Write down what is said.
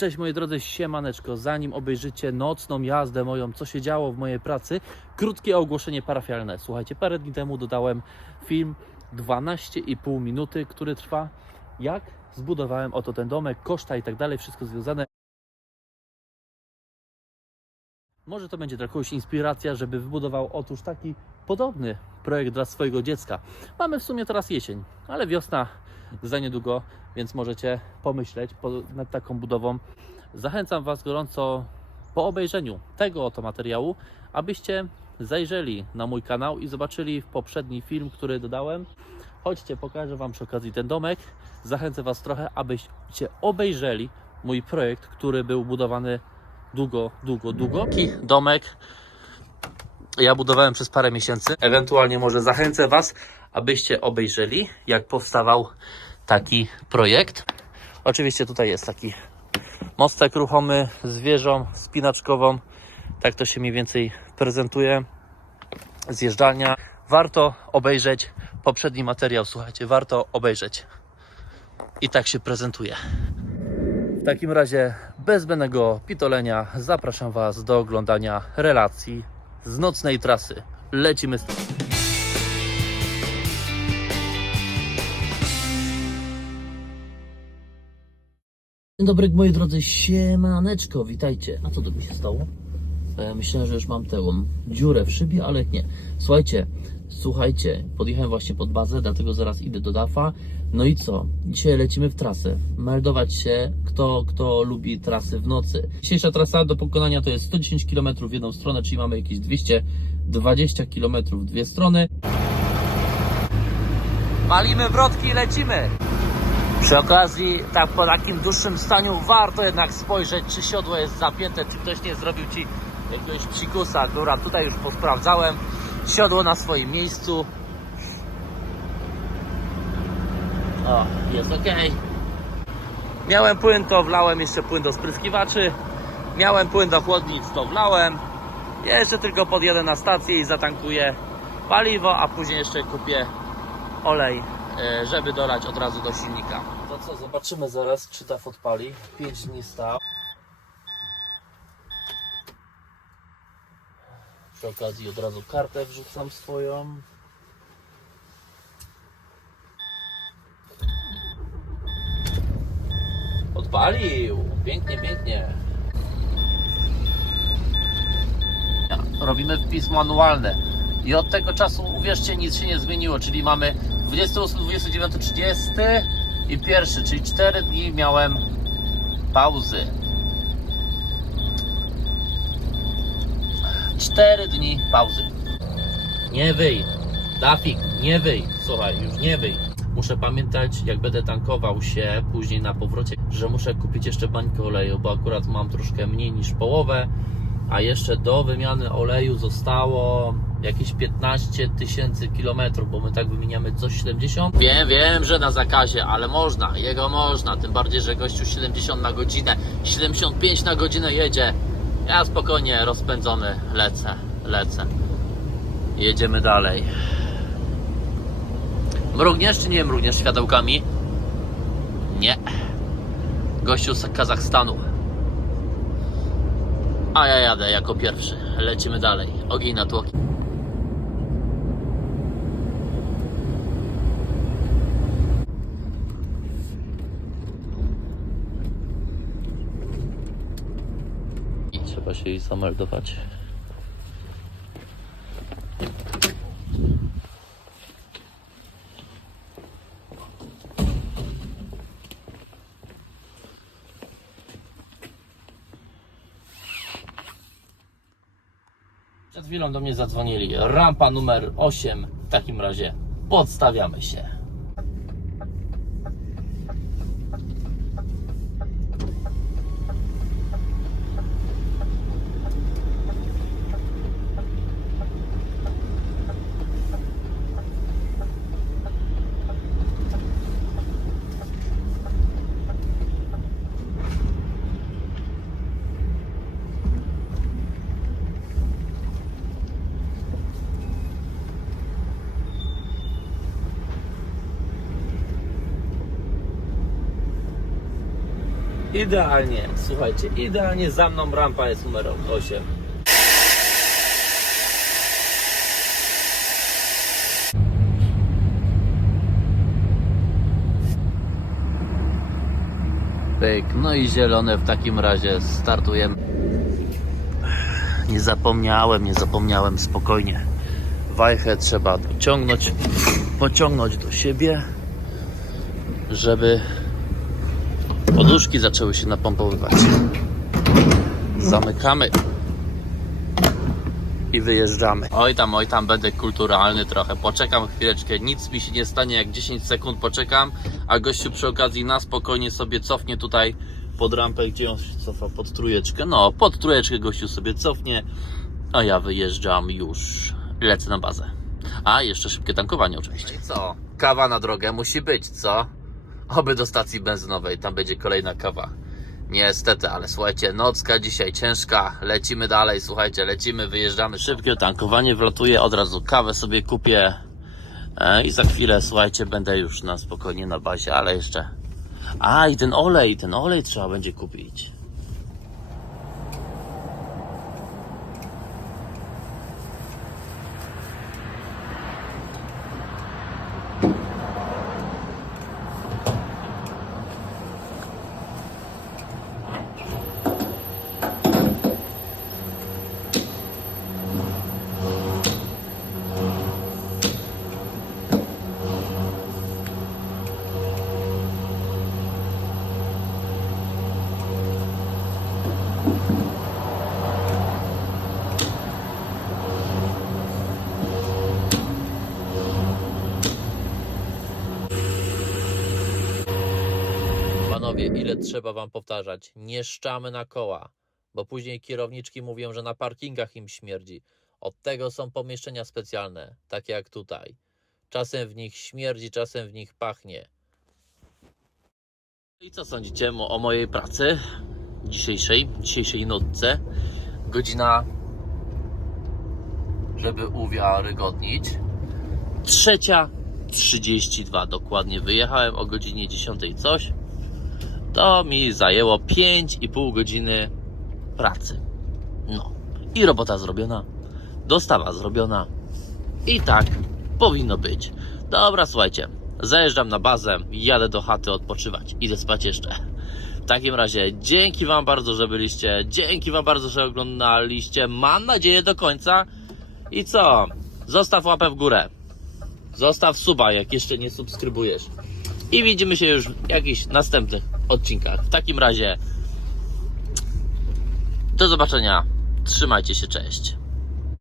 Cześć moi drodzy, siemaneczko. Zanim obejrzycie nocną jazdę moją, co się działo w mojej pracy, krótkie ogłoszenie parafialne. Słuchajcie, parę dni temu dodałem film 12,5 minuty, który trwa jak zbudowałem oto ten domek, koszta i tak dalej, wszystko związane. Może to będzie dla kogoś inspiracja, żeby wybudował otóż taki podobny projekt dla swojego dziecka. Mamy w sumie teraz jesień, ale wiosna za niedługo, więc możecie pomyśleć po, nad taką budową. Zachęcam Was gorąco po obejrzeniu tego oto materiału, abyście zajrzeli na mój kanał i zobaczyli poprzedni film, który dodałem. Chodźcie, pokażę Wam przy okazji ten domek. Zachęcę Was trochę, abyście obejrzeli mój projekt, który był budowany długo, długo, długo. Taki domek ja budowałem przez parę miesięcy. Ewentualnie może zachęcę Was, abyście obejrzeli, jak powstawał taki projekt. Oczywiście tutaj jest taki mostek ruchomy z wieżą spinaczkową. Tak to się mniej więcej prezentuje. Zjeżdżalnia. Warto obejrzeć poprzedni materiał. Słuchajcie, warto obejrzeć. I tak się prezentuje. W takim razie, bez zbędnego pitolenia, zapraszam Was do oglądania relacji z nocnej trasy. Lecimy z Dzień dobry moi drodzy, siemaneczko, witajcie. A co tu mi się stało? E, Myślałem, że już mam tę dziurę w szybie, ale nie. Słuchajcie, słuchajcie, podjechałem właśnie pod bazę, dlatego zaraz idę do DAFA. No i co? Dzisiaj lecimy w trasę. Meldować się, kto, kto lubi trasy w nocy. Dzisiejsza trasa do pokonania to jest 110 km w jedną stronę, czyli mamy jakieś 220 km w dwie strony. Malimy wrotki i lecimy! Przy okazji, tak po takim dłuższym staniu, warto jednak spojrzeć, czy siodło jest zapięte, czy ktoś nie zrobił Ci jakiegoś psikusa. Dobra, tutaj już posprawdzałem. Siodło na swoim miejscu. O, jest ok. Miałem płyn, to wlałem jeszcze płyn do spryskiwaczy. Miałem płyn do chłodnic, to wlałem. Jeszcze tylko podjadę na stację i zatankuję paliwo, a później jeszcze kupię olej, e, żeby dolać od razu do silnika. To co, zobaczymy zaraz, czy DAF odpali. 5 dni stał. Przy okazji od razu kartę wrzucam swoją. Odpalił! Pięknie, pięknie. Robimy wpis manualny. I od tego czasu, uwierzcie, nic się nie zmieniło, czyli mamy 28, 29, 30 i pierwszy, czyli 4 dni miałem pauzy. 4 dni pauzy. Nie wyj. Dafik, nie wyj. Słuchaj, już nie wyj. Muszę pamiętać, jak będę tankował się później na powrocie, że muszę kupić jeszcze bańkę oleju, bo akurat mam troszkę mniej niż połowę, a jeszcze do wymiany oleju zostało jakieś 15 tysięcy kilometrów, bo my tak wymieniamy co 70. Wiem, wiem, że na zakazie, ale można, jego można, tym bardziej, że gościu 70 na godzinę, 75 na godzinę jedzie. Ja spokojnie rozpędzony lecę, lecę. Jedziemy dalej. Mrugniesz czy nie mrugniesz światełkami? Nie. Gościu z Kazachstanu. A ja jadę jako pierwszy. Lecimy dalej. Ogień na tłoki. I trzeba się jej zameldować. Przed chwilą do mnie zadzwonili. Rampa numer 8. W takim razie podstawiamy się. Idealnie, słuchajcie, idealnie za mną rampa jest numerem 8. Pyk, no i zielone w takim razie startujemy. Nie zapomniałem, nie zapomniałem, spokojnie. Wajchę trzeba dociągnąć, pociągnąć do siebie, żeby poduszki zaczęły się napompowywać. Zamykamy i wyjeżdżamy. Oj tam, oj tam, będę kulturalny trochę. Poczekam chwileczkę, nic mi się nie stanie, jak 10 sekund poczekam, a gościu przy okazji na spokojnie sobie cofnie tutaj pod rampę, gdzie on się cofa pod trójeczkę. No, pod trójeczkę gościu sobie cofnie, a ja wyjeżdżam już. Lecę na bazę. A, jeszcze szybkie tankowanie oczywiście. No co? Kawa na drogę musi być, co? Oby do stacji benzynowej, tam będzie kolejna kawa. Niestety, ale słuchajcie, nocka dzisiaj ciężka, lecimy dalej, słuchajcie, lecimy, wyjeżdżamy. Szybkie tankowanie, wlatuję, od razu kawę sobie kupię e, i za chwilę, słuchajcie, będę już na spokojnie na bazie, ale jeszcze... A, i ten olej, ten olej trzeba będzie kupić. Panowie, ile trzeba wam powtarzać? Nie szczamy na koła, bo później kierowniczki mówią, że na parkingach im śmierdzi. Od tego są pomieszczenia specjalne, takie jak tutaj. Czasem w nich śmierdzi, czasem w nich pachnie. I co sądzicie o mojej pracy dzisiejszej, dzisiejszej nocce? Godzina, żeby uwiarygodnić, trzecia 32 dokładnie. Wyjechałem o godzinie 10 i coś. To mi zajęło 5,5 godziny pracy. No. I robota zrobiona. Dostawa zrobiona. I tak powinno być. Dobra, słuchajcie. Zajeżdżam na bazę, jadę do chaty odpoczywać. Idę spać jeszcze. W takim razie dzięki Wam bardzo, że byliście. Dzięki Wam bardzo, że oglądaliście. Mam nadzieję do końca. I co? Zostaw łapę w górę. Zostaw suba, jak jeszcze nie subskrybujesz. I widzimy się już w jakichś następnych odcinkach. W takim razie do zobaczenia. Trzymajcie się, cześć.